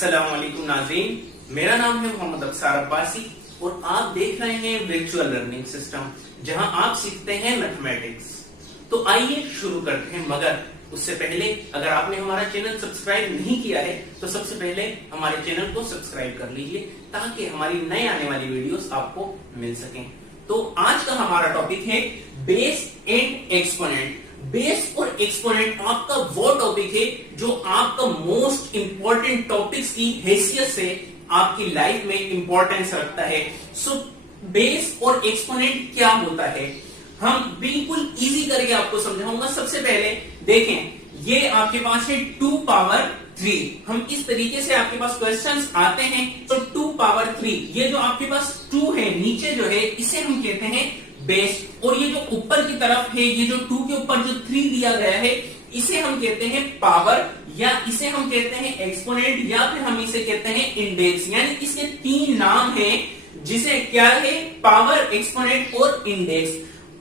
अस्सलाम वालेकुम नाज़रीन, मेरा नाम है मोहम्मद अफसार अब्बासी और आप देख रहे हैं वर्चुअल लर्निंग सिस्टम, जहां आप सीखते हैं मैथमेटिक्स। तो आइए शुरू करते हैं, मगर उससे पहले अगर आपने हमारा चैनल सब्सक्राइब नहीं किया है तो सबसे पहले हमारे चैनल को सब्सक्राइब कर लीजिए ताकि हमारी नए आने वाली वीडियोस आपको मिल सकें। तो आज का हमारा टॉपिक है बेस एंड एक्सपोनेंट। बेस और एक्सपोनेंट आपका वो टॉपिक है जो आपका मोस्ट इंपॉर्टेंट टॉपिक्स की हैसियत से आपकी लाइफ में इंपॉर्टेंस रखता है। सो बेस और एक्सपोनेंट क्या होता है, हम बिल्कुल इजी करके आपको समझाऊंगा। सबसे पहले देखें, ये आपके पास है 2 पावर 3। हम इस तरीके से आपके पास क्वेश्चंस आते हैं। तो 2 पावर 3, ये जो आपके पास 2 है नीचे जो है इसे हम कहते हैं बेस, और ये जो ऊपर की तरफ है, ये जो 2 के ऊपर जो 3 दिया गया है इसे हम कहते हैं पावर, या इसे हम कहते हैं एक्सपोनेंट, या फिर हम इसे कहते हैं इंडेक्स। यानी इसके 3 नाम हैं, जिसे क्या है, पावर, एक्सपोनेंट और इंडेक्स।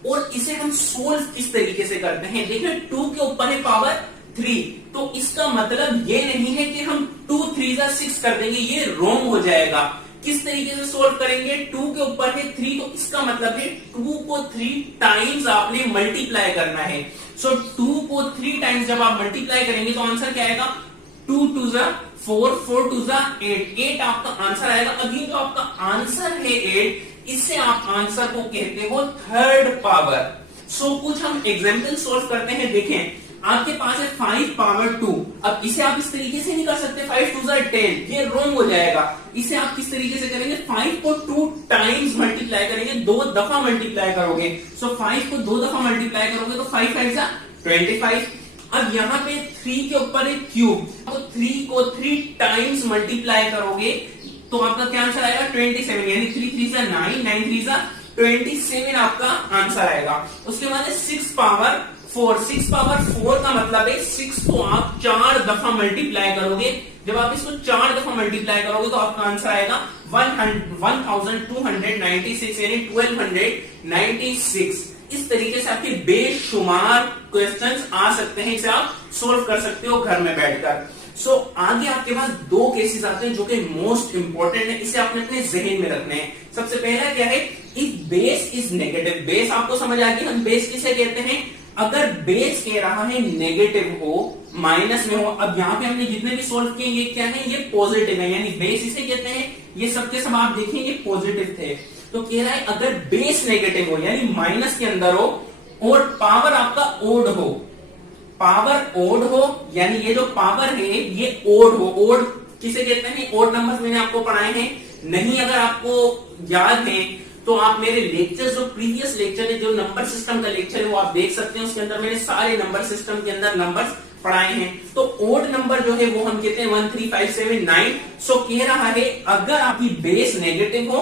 और इसे हम सोल्व किस तरीके से करते हैं, देखिए 2 के ऊपर है पावर 3, तो इसका मतलब ये नहीं है कि हम 2 3 जा 6 कर देंगे, ये रॉन्ग हो जाएगा। किस तरीके से सोल्व करेंगे, 2 के ऊपर है 3, तो इसका मतलब है 2 को 3 टाइम्स आपने मल्टीप्लाई करना है। सो 2 को 3 टाइम्स जब आप मल्टीप्लाई करेंगे तो आंसर क्या आएगा, 2 2 जा 4, 4 2 जा 8, 8 आपका आंसर आएगा। अब ये जो आपका आंसर है 8, इससे आप आंसर को कहते हो थर्ड पावर। सो कुछ हम एग्जाम्पल सोल्व करते हैं। देखें, आपके पास है 5 पावर 2। अब इसे आप इस तरीके से नहीं कर सकते, 5 2 जा 10, ये रॉन्ग हो जाएगा। इसे आप किस तरीके से करेंगे, 5 को 2 टाइम्स मल्टीप्लाई करेंगे, 2 दफा मल्टीप्लाई करोगे। सो 5 को 2 दफा मल्टीप्लाई करोगे तो 5 5 जा 25। अब यहाँ पे 3 के ऊपर है क्यूब, तो 3 को 3 टाइम्स मल्टीप्लाई करोगे तो आपका क्या आंसर आएगा, 27। यानी 3 3 जा 9, 9 3 जा 27 आपका आंसर आएगा। उसके बाद है 6 पावर 4। 6 पावर 4 का मतलब है 6 को आप 4 दफा मल्टीप्लाई करोगे। जब आप इसको 4 दफा मल्टीप्लाई करोगे तो आपका आंसर आएगा 1296, यानी 1296। इस तरीके से आपके बेशुमार क्वेश्चंस आ सकते हैं, इसे आप सोल्व कर सकते हो घर में बैठकर। सो आगे आपके पास 2 केसेस आते हैं जो कि मोस्ट इंपॉर्टेंट है, इसे आपने अपने जहन में रखने हैं। सबसे पहला क्या है, if base is negative. Base आपको समझ आ गई, हम बेस किसे कहते हैं, अगर बेस कह रहा है नेगेटिव हो, माइनस में हो। अब यहाँ पे हमने जितने भी सोल्व किए ये क्या है, ये पॉजिटिव है, यानी बेस इसे कहते हैं। ये सबके सब आप देखें ये पॉजिटिव थे, तो कह रहा है अगर बेस नेगेटिव हो यानी माइनस के अंदर हो और पावर आपका ओड हो, पावर ओड हो, यानी ये जो पावर है ये ओड हो। ओड किसे कहते हैं, ओड नंबर्स मैंने आपको पढ़ाए हैं। नहीं अगर आपको याद है तो आप मेरे लेक्चर, जो प्रीवियस लेक्चर है, जो नंबर सिस्टम का लेक्चर है, वो आप देख सकते हैं। उसके अंदर मैंने सारे नंबर सिस्टम के अंदर नंबर्स पढ़ाए हैं। तो ओड नंबर जो है वो हम कहते हैं 1 3 5 7 9। सो कह रहा है अगर आपकी बेस नेगेटिव हो,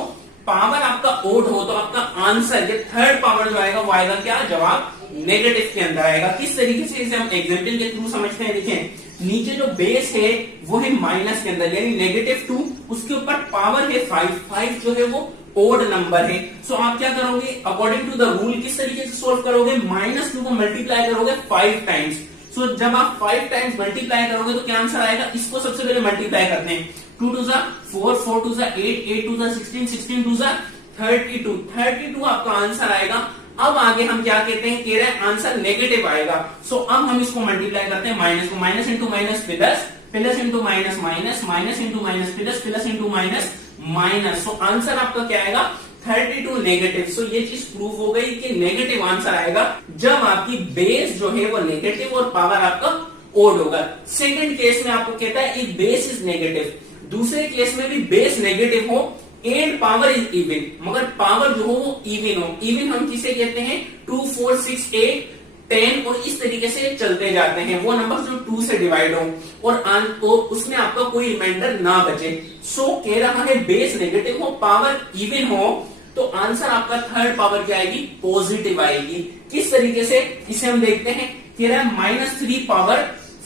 पावर आपका ओड हो, तो आपका आंसर, ये थर्ड पावर जो आएगा वो आएगा क्या, जवाब नेगेटिव के अंदर आएगा। किस तरीके से इसे हम एग्जाम्पल के थ्रू समझते हैं। देखें, नीचे जो बेस है वो है माइनस के अंदर, यानी -2, उसके ऊपर पावर है 5। 5 जो है वो ओड नंबर है। सो आप क्या करोगे, अकॉर्डिंग टू द रूल किस तरीके से सोल्व करोगे, -2 को मल्टीप्लाई करोगे 5 टाइम्स। सो जब आप 5 टाइम्स मल्टीप्लाई करोगे तो क्या आंसर आएगा, इसको सबसे पहले मल्टीप्लाई करते हैं। 2 2 जा 4, 4 2 जा 8, 8 2 जा 16, 16 2 जा 32, 32 आपका आंसर आएगा। अब आगे हम क्या कहते हैं, कह रहे हैं आंसर नेगेटिव आएगा। सो अब हम इसको मल्टीप्लाई करते हैं, माइनस को minus into minus plus, plus into minus minus, minus into minus plus, plus into minus minus. So answer आपका क्या आएगा, 32 नेगेटिव। सो ये चीज प्रूव हो गई कि नेगेटिव आंसर आएगा जब आपकी बेस जो है वो नेगेटिव और पावर आपका ओड होगा। सेकंड केस में आपको कहता है इफ बेस इज नेगेटिव। दूसरे केस में भी बेस नेगेटिव हो एंड पावर इज इवन, मगर पावर जो हो वो इवन हो। इवन हम किसे कहते हैं, 2 4 6 8 10 और इस तरीके से चलते जाते हैं। वो नंबर जो 2 से डिवाइड हो और तो उसमें आपका कोई रिमाइंडर ना बचे। सो कह रहा है बेस नेगेटिव हो, पावर इवन हो, तो आंसर आपका थर्ड पावर क्या आएगी, पॉजिटिव आएगी। किस तरीके से, इसे हम देखते हैं। कह रहा है -3 पावर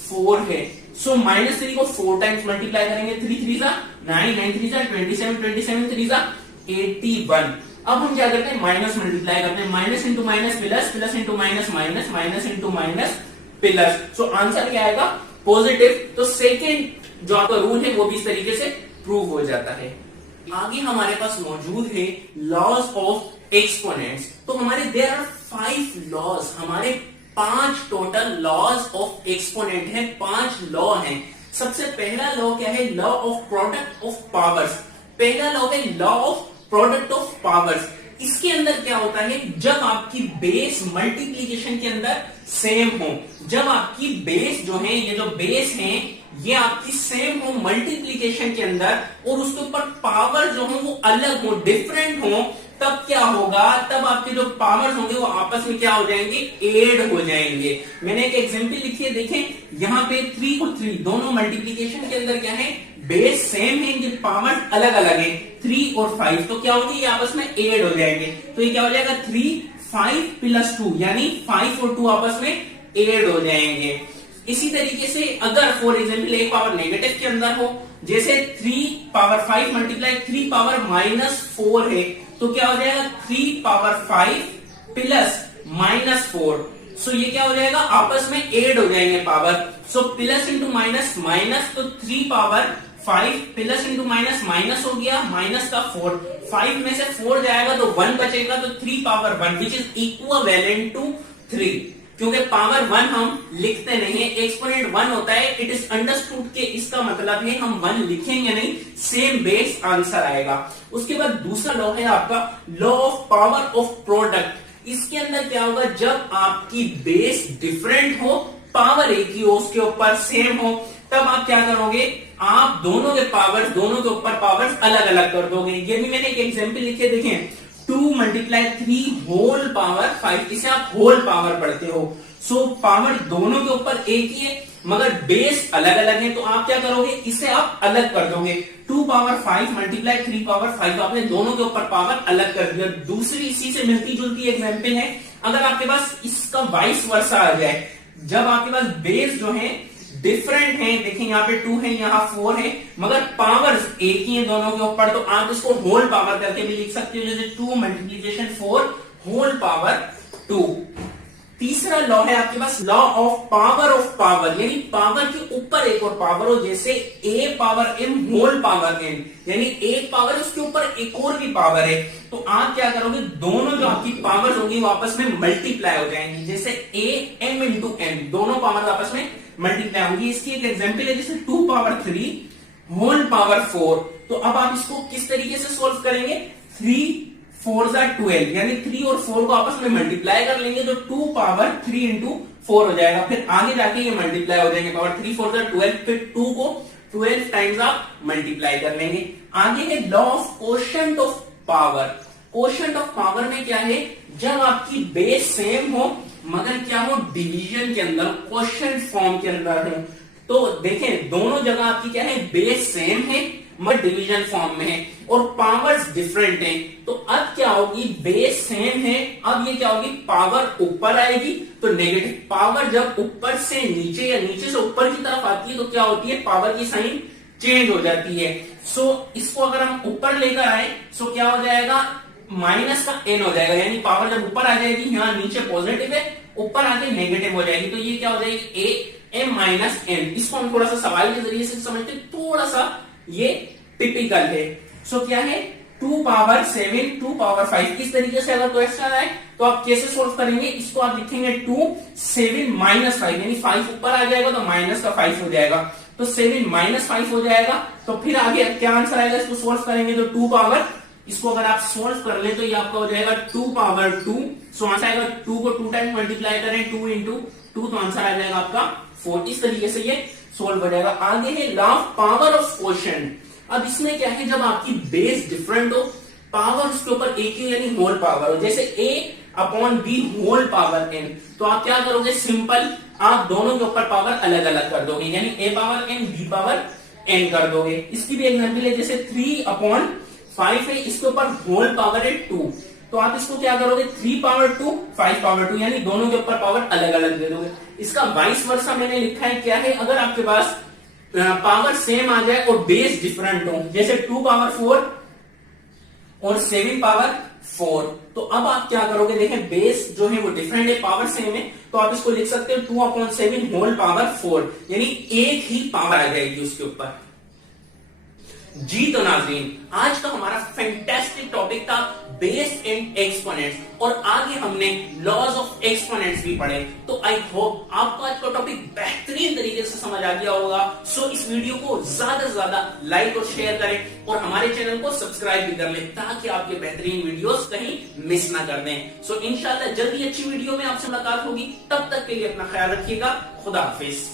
4 है। सो -3 को 4 टाइम्स मल्टीप्लाई करेंगे, 3 3 जा 9, 9 3 जा 27, 27 3 जा 81। अब हम क्या करते हैं, माइनस मल्टीप्लाई करते हैं, minus into minus plus, plus into minus minus, minus into minus plus. So answer क्या आएगा, पॉजिटिव। तो सेकेंड जो आपका रूल है वो भी इस तरीके से प्रूव हो जाता है। आगे हमारे पास मौजूद है लॉज ऑफ एक्सपोनेंट्स। तो हमारे देयर आर 5 लॉज, हमारे 5 टोटल लॉज ऑफ एक्सपोनेंट है, 5 लॉ हैं। सबसे पहला लॉ क्या है? Law of product of powers. पहला लॉ है law of product of powers. इसके अंदर क्या होता है? जब आपकी बेस मल्टीप्लीकेशन के अंदर सेम हो, जब आपकी बेस जो है, ये जो बेस है ये आपकी सेम हो मल्टीप्लीकेशन के अंदर, और उसके ऊपर पावर जो हो वो अलग हो, डिफरेंट हो, तब क्या होगा? तब आपके जो पावर्स होंगे वो आपस में क्या हो जाएंगे? ऐड हो जाएंगे। मैंने एक एग्जांपल लिखी है, देखें यहाँ पे 3 और 3 दोनों मल्टीप्लीकेशन के अंदर क्या है? बेस सेम है, इनके पावर अलग अलग है, 3 और 5, तो क्या होगी? ये आपस में ऐड हो जाएंगे। तो ये क्या हो जाएगा? 3 5 प्लस 2, यानी 5 और 2 आपस में ऐड हो जाएंगे। इसी तरीके से अगर फॉर एग्जाम्पल एक पावर नेगेटिव के अंदर हो, जैसे 3 पावर 5 मल्टीप्लाई 3 पावर -4 है, तो क्या हो जाएगा? 3 पावर 5 प्लस -4। सो ये क्या हो जाएगा? आपस में ऐड हो जाएंगे power. So plus into minus minus, तो 3 power 5 plus into minus minus हो गया, माइनस का 4, 5 में से 4 जाएगा तो 1 बचेगा, तो 3 power 1 which is equivalent to 3। क्योंकि पावर 1 हम लिखते नहीं है, एक्सपोनेंट 1 होता है, इट इज अंडरस्टूड के इसका मतलब है हम 1 लिखेंगे नहीं, सेम बेस आंसर आएगा। उसके बाद दूसरा लॉ है आपका law of power of product. इसके अंदर क्या होगा? जब आपकी बेस डिफरेंट हो, पावर एक ही हो, उसके ऊपर सेम हो, तब आप क्या करोगे? आप दोनों के पावर, दोनों के ऊपर पावर्स अलग अलग कर दोगे। ये भी मैंने एक एग्जांपल लिखे, देखें 2 मल्टीप्लाई 3 होल पावर 5, इसे आप होल पावर पढ़ते हो। सो पावर दोनों के ऊपर एक ही है, मगर बेस अलग अलग है, तो आप क्या करोगे? इसे आप अलग कर दोगे। 2 पावर 5 मल्टीप्लाई 3 पावर 5, तो आपने दोनों के ऊपर पावर अलग कर दिया। दूसरी इसी से मिलती जुलती एग्जाम्पल है, अगर आपके पास इसका वाइस वर्सा आ जाए, जब आपके पास बेस जो है डिफरेंट है, देखिए यहाँ पे 2 है, यहाँ 4 है, मगर पावर्स एक ही है दोनों के ऊपर, तो आप इसको होल पावर करके भी लिख सकते हो, जैसे 2 मल्टीप्लीकेशन 4 होल पावर 2। तीसरा लॉ है आपके पास law of power of power, यानी पावर के ऊपर एक और पावर हो, जैसे a power m whole power n, यानी एक पावर उसके ऊपर एक और भी पावर है, तो आप क्या करोगे? दोनों जो आपकी पावर्स होंगी वो आपस में मल्टीप्लाई हो जाएंगी, जैसे a m इंटू n, दोनों पावर आपस में मल्टीप्लाई होंगी। इसकी एक एग्जांपल है, जैसे 2 पावर 3 होल पावर 4। तो अब आप इसको किस तरीके से सोल्व करेंगे? 3 4 12, यानी 3 और 4 को आपस में मल्टीप्लाई कर लेंगे, तो 2 पावर 3 इंटू 4 हो जाएगा। फिर आगे जाके ये मल्टीप्लाई हो जाएंगे, पावर 3 4 12, फिर 2 को 12 टाइम्स आप मल्टीप्लाई कर लेंगे। आगे है law of quotient of power. Quotient of power में क्या है? जब आपकी बेस सेम हो, मगर क्या हो? डिवीजन के अंदर, कोशेंट फॉर्म के अंदर हो, तो देखें दोनों जगह आपकी क्या है? बेस सेम है मगर डिवीजन फॉर्म में है, और पावर्स डिफरेंट हैं, तो अब क्या होगी? बेस सेम है, अब ये क्या होगी? पावर ऊपर आएगी, तो नेगेटिव पावर जब ऊपर से नीचे या नीचे से ऊपर की तरफ आती है, तो क्या होती है? पावर की साइन चेंज हो जाती है। सो इसको अगर हम ऊपर लेकर आए, सो क्या हो जाएगा? माइनस का n हो जाएगा, यानी पावर जब ऊपर आ जाएगी, यहाँ नीचे पॉजिटिव है, ऊपर आके नेगेटिव हो जाएगी, तो ये क्या हो जाएगी? a m minus n। इसको हम थोड़ा सा सवाल के जरिए से समझते, थोड़ा सा ये टिपिकल है। सो क्या है? 2 पावर 7 2 पावर 5, इस तरीके से अगर क्वेश्चन आए तो आप कैसे सोल्व करेंगे? इसको आप लिखेंगे 2 7 माइनस 5, यानी 5 ऊपर आ जाएगा तो माइनस का 5 हो जाएगा, तो 7 माइनस 5 हो जाएगा। तो फिर आगे क्या आंसर आएगा? इसको सोल्व करेंगे तो 2 पावर, इसको अगर आप सोल्व कर ले तो ये आपका हो जाएगा 2 पावर 2। सो आंसर आएगा 2 को 2 टाइम मल्टीप्लाई करें, 2 इंटू 2, तो आंसर आ जाएगा आपका 4। इस तरीके से ये सोल्व हो जाएगा। आगे है law of power of quotient. अब इसमें क्या है? जब आपकी बेस डिफरेंट हो, पावर उसके ऊपर एक ही यानी होल पावर हो, जैसे a upon b whole power n, तो आप क्या करोगे? सिंपल, आप दोनों के ऊपर पावर अलग अलग कर दोगे, यानी a power n b power n कर दोगे। इसकी भी एग्जांपल है, जैसे 3 अपॉन 5 है, इसके ऊपर होल पावर है 2, तो आप इसको क्या करोगे? 3 पावर 2 5 पावर 2, यानी दोनों के ऊपर पावर अलग अलग दे दोगे। इसका वाइस वर्सा मैंने लिखा है, क्या है? अगर आपके पास पावर सेम आ जाए और बेस डिफरेंट हो, जैसे 2 पावर 4 और 7 पावर 4। तो अब आप क्या करोगे, देखें बेस जो है वो डिफरेंट है, पावर सेम है, तो आप इसको लिख सकते हो 2/7 होल पावर 4, यानी एक ही पावर आ जाएगी उसके ऊपर। जी तो नाज़रीन, आज का हमारा फैंटास्टिक टॉपिक था बेस एंड एक्सपोनेंट्स, और आगे हमने लॉज ऑफ एक्सपोनेंट्स भी पढ़े। तो आई होप आपको आज का टॉपिक बेहतरीन तरीके से समझ आ गया होगा। सो इस वीडियो को ज्यादा से ज्यादा लाइक और शेयर करें, और हमारे चैनल को सब्सक्राइब भी कर लें, ताकि आप ये बेहतरीन वीडियोस कहीं मिस ना कर दें। सो इंशाल्लाह जल्दी अच्छी वीडियो में आपसे मुलाकात होगी। तब तक के लिए अपना ख्याल रखिएगा। खुदा हाफिज।